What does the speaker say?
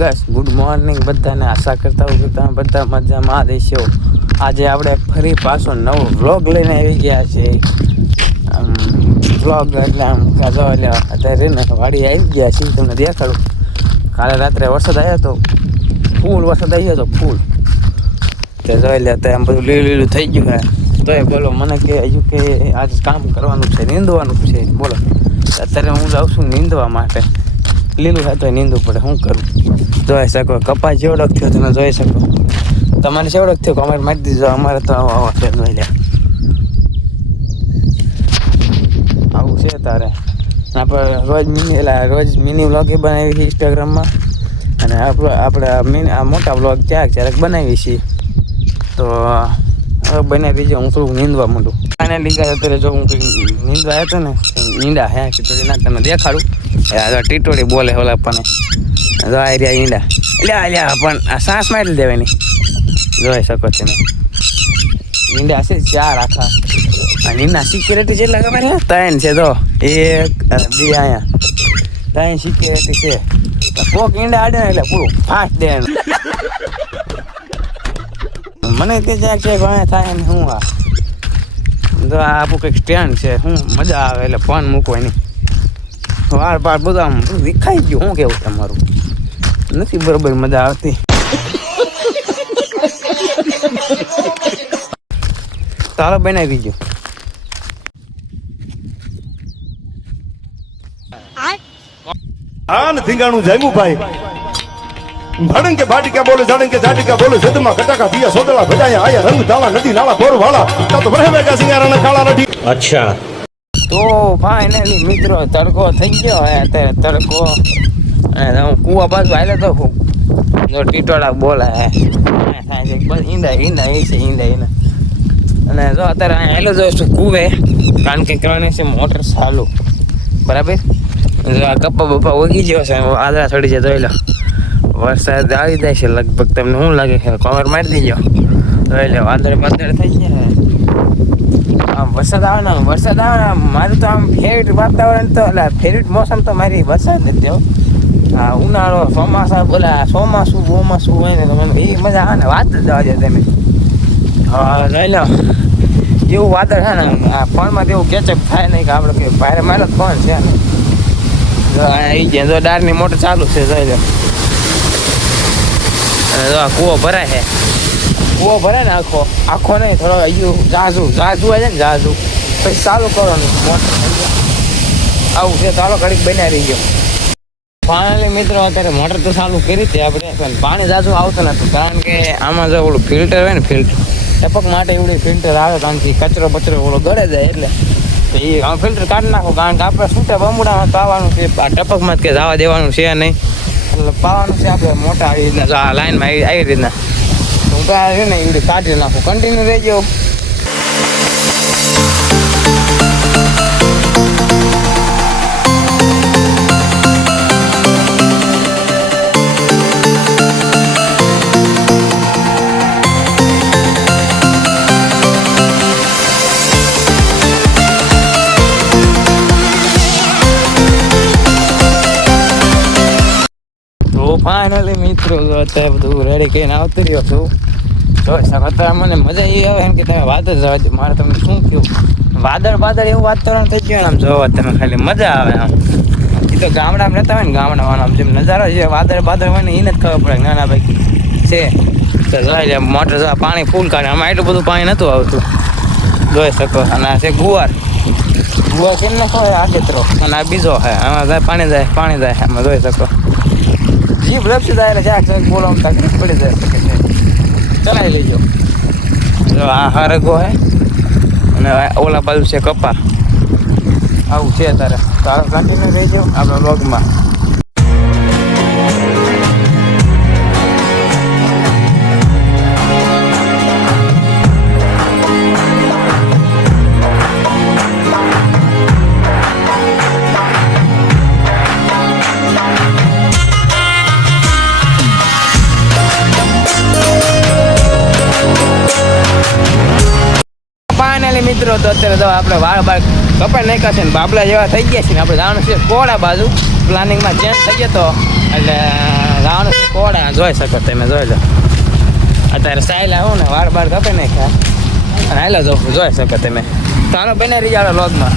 Guys good morning બધાને આશા કરતા હું કે તમે બધા મજામાં રહેશો। આજે આપણે ફરી પાછો નવો વ્લોગ લઈને આવી ગયા છે। વ્લોગ એટલે આમ કાજો એટલે અત્યારે ને વાડી આવી ગયા છે તમને દેખાડું। કાલે રાત્રે વરસાદ આવ્યો તો ફૂલ વરસાદ આવ્યો તો ફૂલ તે જોઈ લે તો આમ બધું લીલું લીલું થઈ ગયું હે। તો એ બોલો મને કે હજુ કે આજે કામ કરવાનું છે નીંદવાનું છે બોલો। અત્યારે હું જાઉં છું નીંદવા માટે। લીલું થાય તો નીંદવું પડે શું કરું। જોઈ શકો કપાસ જેવડોક થયો તમે જોઈ શકો। તમારે જેવડોક થયો કમેન્ટ મારી દીધો। અમારે તો આવો છે જોઈ લે આવું છે તારે। આપણે રોજ મિની વ્લોગ બનાવી ઇન્સ્ટાગ્રામમાં અને આપણે આ મોટા વ્લોગ ક્યારેક બનાવી છીએ। તો હવે બનાવી દીજો હું થોડુંક નીંદવા માંડું। આને લીધા અત્યારે જો હું નીંદવા આવ્યો હતો ને ઈંડા હે ટીટોડી ના તમને દેખાડું। ટીટોડી બોલે ઓલા પણ ઈંડા એટલે પણ આ સાસ મારી દેવાની જોઈ શકો તમે। ઈંડા છે 4 આખા અને એના સિક્યુરિટી જેટલા ખબર છે 3 છે। તો 1 અને 2 અહીંયા 3 સિક્યુરિટી છે। કોક ઈંડા આડે ને એટલે પૂરું ફાટ દે। મને તે જ્યાં કે થાય ને શું આ જો આપણું કંઈક સ્ટેન્ડ છે શું મજા આવે એટલે ફોન મૂકવાની। વાર બાર બધું આમ વિખાઈ ગયું શું કેવું તમારું નથી બરોબર મજા આવતી। તારો બનાવી દીજો। આન ધીંગાણું જામ્યું ભાઈ ભડંગ કે ભાટિકા બોલે જાડંગ કે જાટિકા બોલે સદમાં કટાકા દિયા સોદલા ભજાયા આયા રંગ તાળા નદી નાળા બોર વાળા તા તો વહેવે કા સિંગારાના કાળા રઠી। અચ્છા તો ફાઇનલી મિત્રો તડકો થઈ ગયો હે અત્યારે તડકો અને હું કુવા બાજુ આવેલો તો જો ટીટોળા બોલા હે બસ ઈંડા એ છે ઈંડા અને જો અત્યારે આવેલો જોઈશું કુવે કારણ કે કરવાની છે મોટર ચાલુ બરાબર। જો આ કપ્પા બપ્પા ઉગી ગયો છે આદરા ચડી જાય જોઈ લો। વરસાદ આવી જાય છે લગભગ તમને શું લાગે છે કવર મારી દીજો જોઈ લો વાદળ થઈ ગયા। આમ વરસાદ આવે ને મારું તો આમ ફેવરેટ વાતાવરણ તો એટલે ફેવરેટ મોસમ તો મારી વરસાદ જ થયો। હા ઉનાળો ચોમાસા બોલા ચોમાસું હોય ને તો મને એ મજા આવે ને વાત જ જવા દે તમે। હા જોઈ લો એવું વાદળ છે ને આ ફોનમાં તો એવું કેચઅપ થાય નહીં કે આપણે કે ભારે મારે ફોન છે ને જો ડારની મોટર ચાલુ છે જોઈ લો। અને જો આ કૂવો ભરાય છે ને આખો નહીં થોડો હજુ જાજુ હોય છે ને જાજુ પછી ચાલુ કરવાનું મોટર આવું છે। ચાલો ઘડીક બનાવી ગયો ફાઇનલી મિત્રો અત્યારે મોટર તો ચાલુ કરી હતી આપણે પણ પાણી જાજુ આવતું નતું કારણ કે આમાં જો ઓલું ફિલ્ટર હોય ને ફિલ્ટર ટપક માટે એવડી ફિલ્ટર આવે કારણ કે કચરો બચરો ઓલો ગળે જાય એટલે તો એ ફિલ્ટર કાઢી નાખો કારણ કે આપણે છૂટા બમુડામાં પાવાનું છે આ ટપકમાં જ કે જવા દેવાનું છે નહીં એટલે પાવાનું છે આપણે મોટા આવી રીતના આ લાઈનમાં આવી રીતના હું તો છે ને એવડી કાઢી નાખું કન્ટિન્યુ રહેજો। ફાઇનલી મિત્રો અત્યારે બધું રેડી કરીને આવતું રહ્યો છું જોઈ શકો અત્યારે મને મજા એવી આવે એમ કે તમે વાત જ જવા દો મારે તમને શું કહ્યું વાદળ એવું વાતાવરણ થઈ ગયું આમ જોવા તમે ખાલી મજા આવે આમ એ તો ગામડામાં રહેતા હોય ને ગામડામાં આમ જેમ નજારો છે વાદળ હોય ને એને જ ખબર પડે નાના ભાઈ છે તો જોઈ મોટર પાણી ફૂલ કાઢે આમાં એટલું બધું પાણી નહોતું આવતું જોઈ શકો। અને આ છે ગુવાર કેમ નાખો આગેતરો અને આ બીજો છે આમાં જાય પાણી જાય આમાં જોઈ શકો। જીભ લપસી જાય એટલે ક્યાંક બોલવામાં તકલીફ પડી જાય શકે છે ચલાવી લેજો। જો આ હરગો હે અને ઓલા બાજુ છે કપા આવું છે તારે તારો કન્ટિન્યુ રહેજો આપણા વ્લોગમાં। મિત્રો તો અત્યારે તો આપણે વાળ કપાઈ નાખ્યા છે ને બાબલા જેવા થઈ ગયા છે ને આપણે જવાનું છે કોડા બાજુ પ્લાનિંગમાં ચેન્જ થઈ ગયો તો એટલે ગાવાનું છે કોડા જોઈ શકો તમે જોઈ લો અત્યારે સ્ટાઇલ આવું ને વાળ બાળ કપે નહીં ખા અને હાલો જોઈ શકો તમે તો આનો બને રીજાડો લોગમાં